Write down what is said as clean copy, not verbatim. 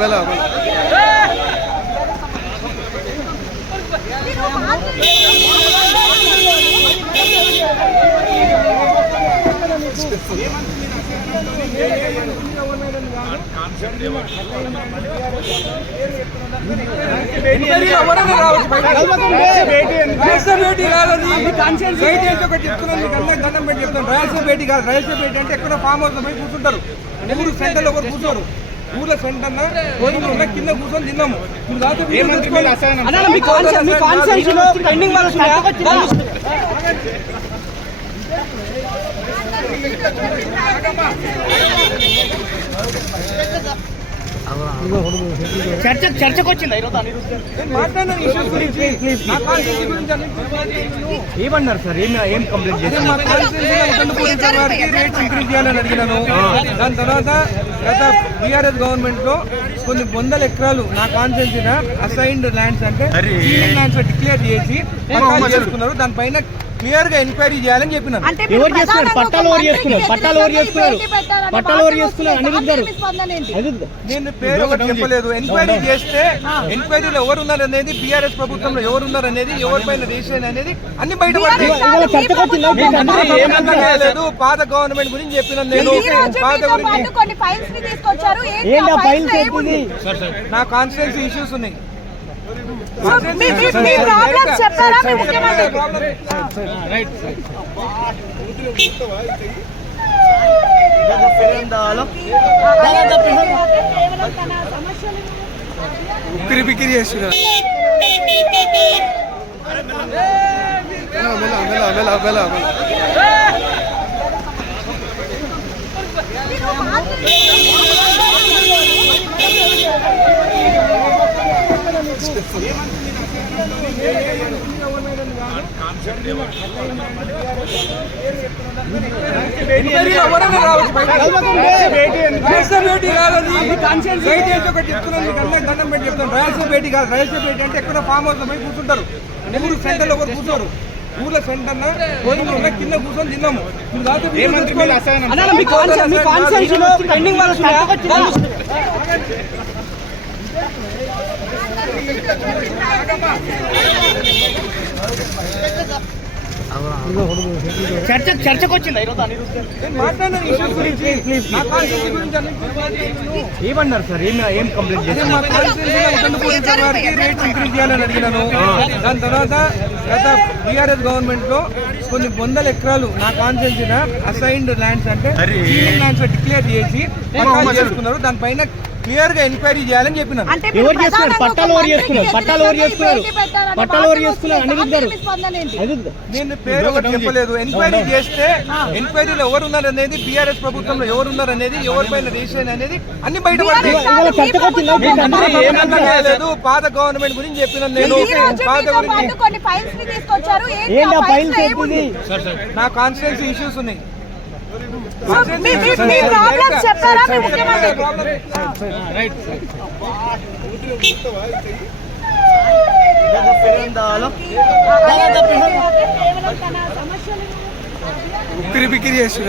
బెలా దండం పెట్టి చెప్తాను. రాయలసీమ భేటీ కాదు. రాయలసీమ భేటీ అంటే ఎక్కడ ఫామ్ హౌస్ పోయి కూర్చుంటారు. ఊరు సెంటర్ ఒకరు కూర్చోరు. ఊర్లో సెంటర్ అన్న భోజనం ఉన్న కింద కూర్చొని తిన్నాము. చర్చకు వచ్చింది ఏమన్నారు సార్? ఏం కంప్లైంట్ చేశారు? ఇంక్రీజ్ చేయాలని అడిగినాను. దాని తర్వాత గత బీఆర్ఎస్ గవర్నమెంట్ లో కొన్ని వందల ఎకరాలు నా కాన్స్టిట్యూన్సీ అసైన్డ్ ల్యాండ్స్ అంటే ల్యాండ్స్ డిక్లేర్ చేసి చేసుకున్నారు. దానిపైన క్లియర్ గా ఎంక్వైరీ చేయాలని చెప్పినారు. ఎవరు చేస్తున్నారు? పట్టాలు ఎవరు చేసుకున్నారు? నేను పేరు ఒకటి చెప్పలేదు. ఎంక్వైరీ చేస్తే ఎంక్వైరీలో ఎవరు ఉన్నారు అనేది, బీఆర్ఎస్ ప్రభుత్వంలో ఎవరు ఉన్నారు అనేది, ఎవరిపైన రిజిస్ట్రేషన్ అనేది అన్ని బయటపడలేదు. పాత గవర్నమెంట్ గురించి చెప్పినాను నేను. పాత గురించి నా కాన్స్టిట్యూన్సీ ఇష్యూస్ ఉన్నాయి. ఉక్కిరి బిక్కిరి చేస్తున్నా. దండం పెట్టి చెప్తాను. రాయలసీమ భేటీ కాదు. రాయలసీమ భేటీ అంటే ఎక్కడ ఫామ్ హౌస్ పోయి కూర్చుంటారు. ఊరు సెంటర్ ఒకరు కూర్చోరు. ఊర్లో సెంటర్ భోజనం ఉన్న కింద కూర్చొని తిన్నాము. చర్చకు వచ్చింది ఏమన్నారు సార్? ఏం కంప్లైంట్ చేశారు? రేట్స్ ఇంక్రీజ్ చేయాలని అడిగినాను. దాని తర్వాత గత బీఆర్ఎస్ గవర్నమెంట్ లో కొన్ని వందల ఎకరాలు నా కాన్స్టిట్యూన్సీ అసైన్డ్ ల్యాండ్స్ అంటే ల్యాండ్స్ డిక్లేర్ చేసి చేసుకున్నారు. దానిపైన క్లియర్ గా ఎంక్వైరీ చేయాలని చెప్పినారు. ఎవరు చేస్తున్నారు? పట్టాలు ఎవరు చేసుకున్నారు? నేను పేరు ఒకటి చెప్పలేదు. ఎంక్వైరీ చేస్తే ఎంక్వైరీలో ఎవరు ఉన్నారు అనేది, బీఆర్ఎస్ ప్రభుత్వంలో ఎవరు ఉన్నారు అనేది, ఎవరిపైన రిజిస్ట్రేషన్ అనేది అన్ని బయటపడలేదు. పాత గవర్నమెంట్ గురించి చెప్పినాను నేను. పాత గురించి నా కాన్స్టిట్యూన్సీ ఇష్యూస్ ఉన్నాయి. ఉక్కిరి బిక్కిరి చేస్తున్నా.